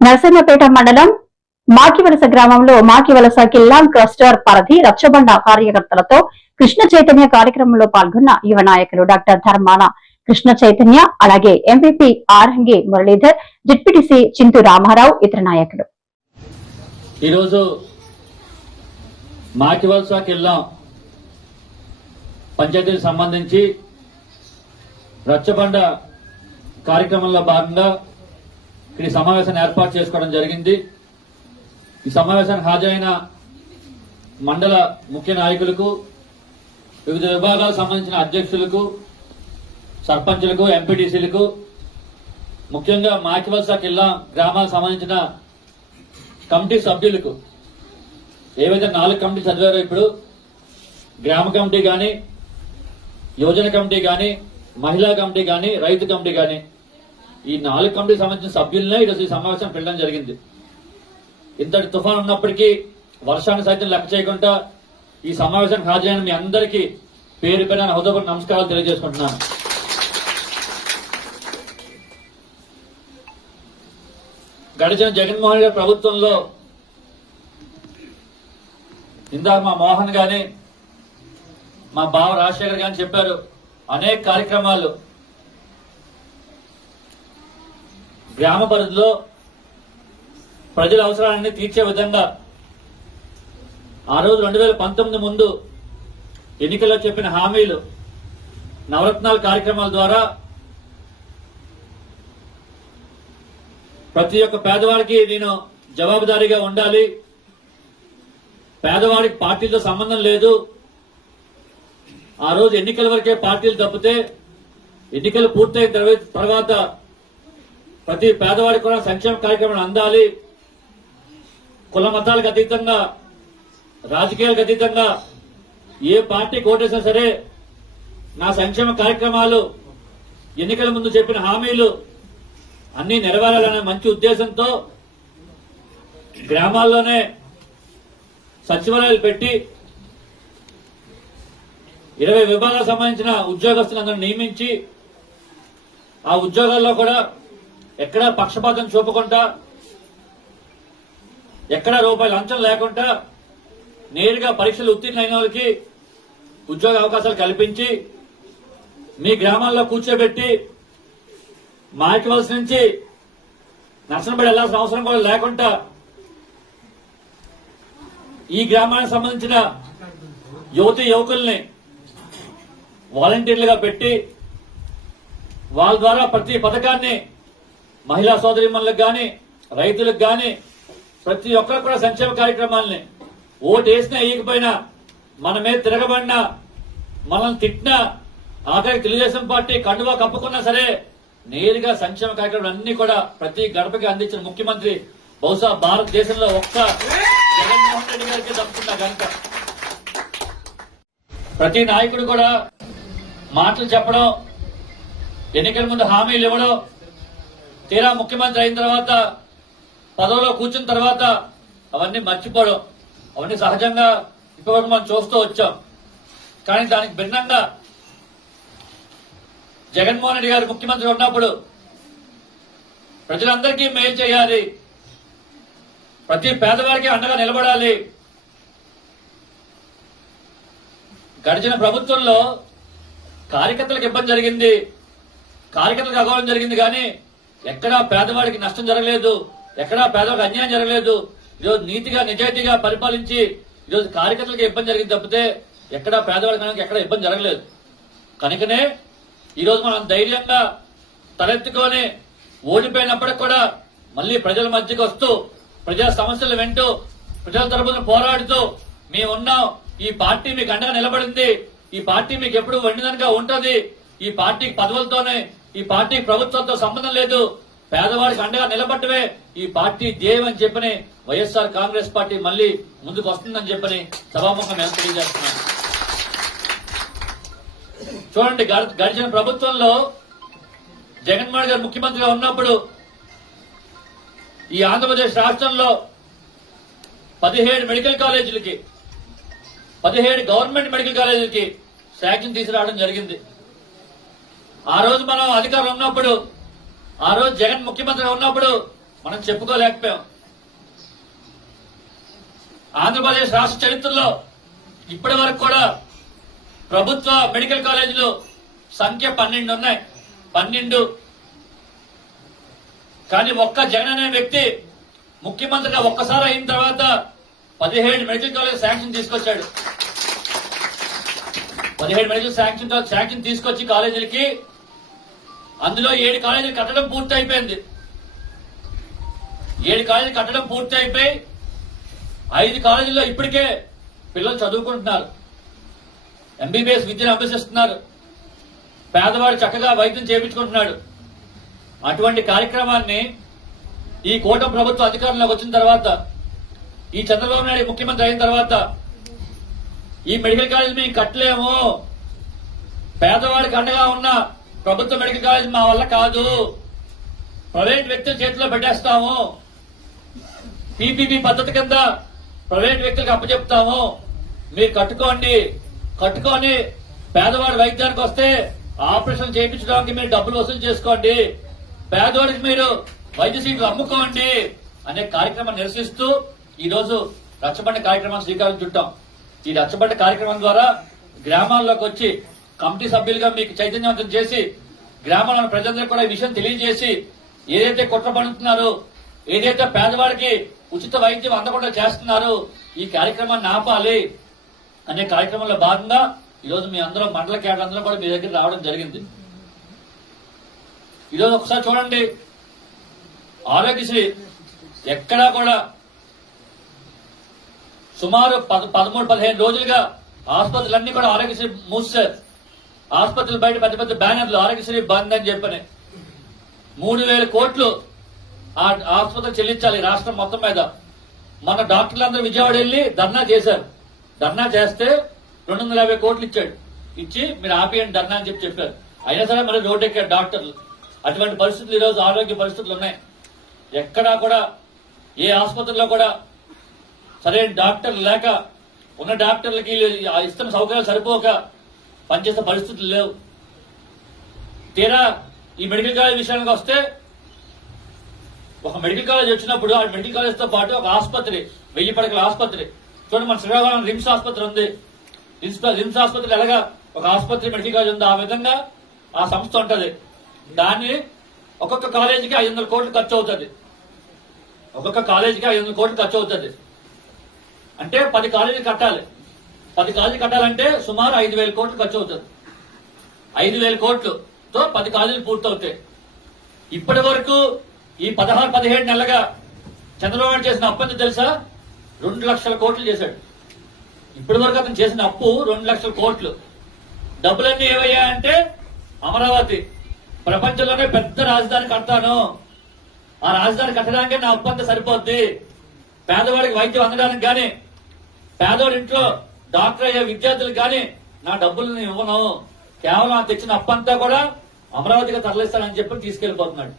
నరసింహపేట మండలం మాకివలస గ్రామంలో మాకివలస కిల్లాన్ క్లస్టర్ పరిధి రచ్చబండ కార్యకర్తలతో కృష్ణ చైతన్య కార్యక్రమంలో పాల్గొన్న యువ నాయకులు డాక్టర్ ధర్మాన కృష్ణ చైతన్య అలాగే ఎంపీపీ ఆర్హంగి మురళీధర్ డిప్యూటీసీ చింతు రామారావు ఇతర నాయకులు. ఈరోజు మాకివలస కిల్లాం పంచాయతీకి సంబంధించి రచ్చబండ కార్యక్రమంలో భాగంగా ఈ సమావేశాన్ని ఏర్పాటు చేసుకోవడం జరిగింది. ఈ సమావేశానికి హాజరైన మండల ముఖ్య నాయకులకు వివిధ విభాగాలకు సంబంధించిన అధ్యక్షులకు సర్పంచులకు ఎంపీటీసీలకు ముఖ్యంగా మాకివలస కిల్లా గ్రామాలకు సంబంధించిన కమిటీ సభ్యులకు ఏవైతే నాలుగు కమిటీ చదివారో ఇప్పుడు గ్రామ కమిటీ కానీ యువజన కమిటీ కానీ మహిళా కమిటీ కానీ రైతు కమిటీ కానీ ఈ నాలుగు కమిటీకి సంబంధించిన సభ్యులనే ఈరోజు ఈ సమావేశం పెట్టడం జరిగింది. ఇంతటి తుఫాన్ ఉన్నప్పటికీ వర్షాన్ని సైతం లెక్క చేయకుండా ఈ సమావేశానికి హాజరైన మీ అందరికీ పేరు పేరు హృదయపూర్వక నమస్కారాలు తెలియజేసుకుంటున్నాను. గడిచిన జగన్మోహన్ గారి ప్రభుత్వంలో ఇందాక మా మోహన్ గాని మా బావ రాజశేఖర్ గాని చెప్పారు అనేక కార్యక్రమాలు గ్రామ పరిధిలో ప్రజల అవసరాలన్నీ తీర్చే విధంగా ఆ రోజు రెండు వేల పంతొమ్మిది ముందు ఎన్నికల్లో చెప్పిన హామీలు నవరత్నాల కార్యక్రమాల ద్వారా ప్రతి ఒక్క పేదవాడికి నేను జవాబుదారీగా ఉండాలి. పేదవాడికి పార్టీలతో సంబంధం లేదు. ఆ రోజు ఎన్నికల వరకే పార్టీలు తప్పితే ఎన్నికలు పూర్తయిన తర్వాత ప్రతి పేదవాడికి కూడా సంక్షేమ కార్యక్రమాలు అందాలి. కుల మతాలకు అతీతంగా రాజకీయాలకు అతీతంగా ఏ పార్టీ కోటేసినా సరే నా సంక్షేమ కార్యక్రమాలు ఎన్నికల ముందు చెప్పిన హామీలు అన్ని నెరవేరాలనే మంచి ఉద్దేశంతో గ్రామాల్లోనే సచివాలయాలు పెట్టి ఇరవై విభాగాలకు సంబంధించిన ఉద్యోగస్తులందరూ నియమించి ఆ ఉద్యోగాల్లో కూడా ఎక్కడా పక్షపాతం చూపకుండా ఎక్కడా రూపాయి లంచం లేకుండా నేరుగా పరీక్షలు ఉత్తీర్ణైన వాళ్ళకి ఉద్యోగ అవకాశాలు కల్పించి మీ గ్రామాల్లో కూర్చోబెట్టి మాకివలస నుంచి నర్సనబడి వెళ్ళాల్సిన అవసరం కూడా లేకుండా ఈ గ్రామానికి సంబంధించిన యువతి యువకుల్ని వాలంటీర్లుగా పెట్టి వాళ్ళ ద్వారా ప్రతి పథకాన్ని మహిళా సోదరిమణులకు కానీ రైతులకు కానీ ప్రతి ఒక్కరు కూడా సంక్షేమ కార్యక్రమాలని ఓటు వేసినా వేయకపోయినా మన మీద తిరగబడినా మనల్ని తిట్టినా ఆఖరికి తెలుగుదేశం పార్టీ కండువా కప్పుకున్నా సరే నేరుగా సంక్షేమ కార్యక్రమాలు అన్ని కూడా ప్రతి గడపకి అందించిన ముఖ్యమంత్రి బహుశా భారతదేశంలో ఒక్క జగన్మోహన్ రెడ్డి గారికి తప్పుకున్నా కనుక ప్రతి నాయకుడు కూడా మాటలు చెప్పడం ఎన్నికల ముందు హామీలు ఇవ్వడం తీరా ముఖ్యమంత్రి అయిన తర్వాత పదవిలో కూర్చున్న తర్వాత అవన్నీ మర్చిపోవడం. అవన్నీ సహజంగా ఇప్పటివరకు మనం చూస్తూ వచ్చాం. కానీ దానికి భిన్నంగా జగన్మోహన్ రెడ్డి గారు ముఖ్యమంత్రి ఉన్నప్పుడు ప్రజలందరికీ మేలు చేయాలి. ప్రతి పేదవారికి అండగా నిలబడాలి. గడిచిన ప్రభుత్వంలో కార్యకర్తలకు ఇబ్బంది జరిగింది. కార్యకర్తలకు అగౌరవం జరిగింది కానీ ఎక్కడా పేదవాడికి నష్టం జరగలేదు ఎక్కడా పేదవాడికి అన్యాయం జరగలేదు ఈరోజు నీతిగా నిజాయితీగా పరిపాలించి ఈరోజు కార్యకర్తలకు ఇబ్బంది జరిగింది తప్పితే ఎక్కడా పేదవాడికి ఎక్కడ ఇబ్బంది జరగలేదు. కనుకనే ఈరోజు మనం ధైర్యంగా తలెత్తుకొని ఓడిపోయినప్పటికి కూడా మళ్ళీ ప్రజల మధ్యకి వస్తూ ప్రజా సమస్యలు వింటూ ప్రజల తరపున పోరాడుతూ మేమున్నాం ఈ పార్టీ మీకు అండగా నిలబడింది. ఈ పార్టీ మీకు ఎప్పుడు వండిదనగా ఉంటది. ఈ పార్టీకి పదవులతోనే ఈ పార్టీ ప్రభుత్వంతో సంబంధం లేదు. పేదవాడికి అండగా నిలబడటమే ఈ పార్టీ ధ్యేయం అని చెప్పని వైఎస్ఆర్ కాంగ్రెస్ పార్టీ మళ్ళీ ముందుకు వస్తుందని చెప్పని సభాముఖం మేము తెలియజేస్తున్నాం. చూడండి గడిచిన ప్రభుత్వంలో జగన్మోహన్ గారు ముఖ్యమంత్రిగా ఉన్నప్పుడు ఈ ఆంధ్రప్రదేశ్ రాష్ట్రంలో పదిహేడు మెడికల్ కాలేజీలకి పదిహేడు గవర్నమెంట్ మెడికల్ కాలేజీలకి శాఖను తీసుకురావడం జరిగింది. ఆ రోజు మనం అధికారం ఉన్నప్పుడు ఆ రోజు జగన్ ముఖ్యమంత్రిగా ఉన్నప్పుడు మనం చెప్పుకోలేకపోయాం. ఆంధ్రప్రదేశ్ రాష్ట్ర చరిత్రలో ఇప్పటి వరకు కూడా ప్రభుత్వ మెడికల్ కాలేజీలు సంఖ్య పన్నెండు ఉన్నాయి. పన్నెండు. కానీ ఒక్క జగన్ అనే వ్యక్తి ముఖ్యమంత్రిగా ఒక్కసారి అయిన తర్వాత పదిహేడు మెడికల్ కాలేజ్ శాంక్షన్ తీసుకొచ్చాడు. పదిహేడు మెడికల్ శాంక్షన్ శాంక్షన్ తీసుకొచ్చి కాలేజీలకి అందులో ఏడు కాలేజీలు కట్టడం పూర్తి అయిపోయింది. ఏడు కాలేజీలు కట్టడం పూర్తి అయిపోయి ఐదు కాలేజీల్లో ఇప్పటికే పిల్లలు చదువుకుంటున్నారు. ఎంబీబీఎస్ విద్యను అభ్యసిస్తున్నారు. పేదవాడు చక్కగా వైద్యం చేయించుకుంటున్నాడు. అటువంటి కార్యక్రమాన్ని ఈ కూటమి ప్రభుత్వ అధికారంలోకి వచ్చిన తర్వాత ఈ చంద్రబాబు నాయుడు ముఖ్యమంత్రి అయిన తర్వాత ఈ మెడికల్ కాలేజ్ మేము కట్టలేము. పేదవాడికి అండగా ఉన్న ప్రభుత్వ మెడికల్ కాలేజ్ మా వల్ల కాదు. ప్రైవేట్ వ్యక్తుల చేతిలో పెట్టేస్తాము. పీపీపీ పద్ధతి కింద ప్రైవేట్ వ్యక్తులకు అప్పచెప్తాము. మీరు కట్టుకోండి. కట్టుకొని పేదవాడి వైద్యానికి వస్తే ఆపరేషన్ చేయించడానికి మీరు డబ్బులు వసూలు చేసుకోండి. పేదవాడికి మీరు వైద్య సీట్లు అమ్ముకోండి అనే కార్యక్రమం నిరసిస్తూ ఈ రోజు రచ్చబండ కార్యక్రమం శ్రీకారం చుట్టాం. ఈ రచ్చబండ కార్యక్రమం ద్వారా గ్రామాల్లోకి వచ్చి కమిటీ సభ్యులుగా మీకు చైతన్యవంతం చేసి గ్రామాల ప్రజలందరికీ కూడా ఈ విషయం తెలియజేసి ఏదైతే కుట్ర పడుతున్నారో ఏదైతే పేదవాడికి ఉచిత వైద్యం అందకుండా చేస్తున్నారో ఈ కార్యక్రమాన్ని ఆపాలి అనే కార్యక్రమంలో భాగంగా ఈరోజు మీ అందరూ మండల కేడర్లందరూ కూడా మీ దగ్గర రావడం జరిగింది. ఈరోజు ఒకసారి చూడండి. ఆరోగ్యశ్రీ ఎక్కడా కూడా సుమారు పద- పదమూడు పదిహేను రోజులుగా ఆసుపత్రులన్నీ కూడా ఆరోగ్యశ్రీ మూసేశారు. ఆసుపత్రులు బయట పెద్ద పెద్ద బ్యానర్లు ఆరోగ్యశ్రీ బంద్ అని చెప్పని. మూడు వేల కోట్లు ఆ ఆసుపత్రి చెల్లించాలి రాష్ట్రం మొత్తం మీద. మన డాక్టర్లందరూ విజయవాడ వెళ్ళి ధర్నా చేశారు. ధర్నా చేస్తే రెండు వందల యాభై కోట్లు ఇచ్చాడు. ఇచ్చి మీరు ఆపేయండి ధర్నా అని చెప్పి చెప్పారు. అయినా సరే మరి రోడ్ ఎక్కారు డాక్టర్లు. అటువంటి పరిస్థితులు ఈరోజు ఆరోగ్య పరిస్థితులు ఉన్నాయి. ఎక్కడా కూడా ఏ ఆసుపత్రిలో కూడా సరైన డాక్టర్లు లేక ఉన్న డాక్టర్లకి ఆ ఇస్తున్న సౌకర్యాలు సరిపోక పనిచేసే పరిస్థితులు లేవు. తీరా ఈ మెడికల్ కాలేజ్ విషయానికి వస్తే ఒక మెడికల్ కాలేజ్ వచ్చినప్పుడు ఆ మెడికల్ కాలేజ్తో పాటు ఒక ఆసుపత్రి వెయ్యి పడకల ఆసుపత్రి. చూడండి మన శ్రీకాకుళం రిమ్స్ ఆసుపత్రి ఉంది. రిమ్స్ రిమ్స్ ఆసుపత్రి ఎలాగా ఒక ఆసుపత్రి మెడికల్ కాలేజ్ ఉంది ఆ విధంగా ఆ సంస్థ ఉంటది. దాన్ని ఒక్కొక్క కాలేజీకి ఐదు వందల కోట్లు ఖర్చు అవుతుంది ఒక్కొక్క కాలేజీకి ఐదు వందల కోట్లు ఖర్చు అవుతుంది అంటే పది కాలేజీలు కట్టాలి. పది కాలేజీలు కట్టాలంటే సుమారు ఐదు వేల కోట్లు ఖర్చు అవుతుంది. ఐదు వేల కోట్లుతో పది కాలేజీలు పూర్తవుతాయి. ఇప్పటి వరకు ఈ పదహారు పదిహేడు నెలలుగా చంద్రబాబు నాయుడు చేసిన అప్పు ఎంత తెలుసా? రెండు లక్షల కోట్లు చేశాడు. ఇప్పటి వరకు అతను చేసిన అప్పు రెండు లక్షల కోట్లు. డబ్బులన్నీ ఏమయ్యాయంటే అమరావతి. ప్రపంచంలోనే పెద్ద రాజధాని కడతాను. ఆ రాజధాని కట్టడానికి నా అప్పు అంతా సరిపోద్ది. పేదవాడికి వైద్యం అందడానికి కానీ పేదవాడి ఇంట్లో డాక్టర్ అయ్యే విద్యార్థులకు కానీ నా డబ్బులు నేను ఇవ్వను. కేవలం తెచ్చిన అప్పంతా కూడా అమరావతిగా తరలిస్తానని చెప్పి తీసుకెళ్ళిపోతున్నాడు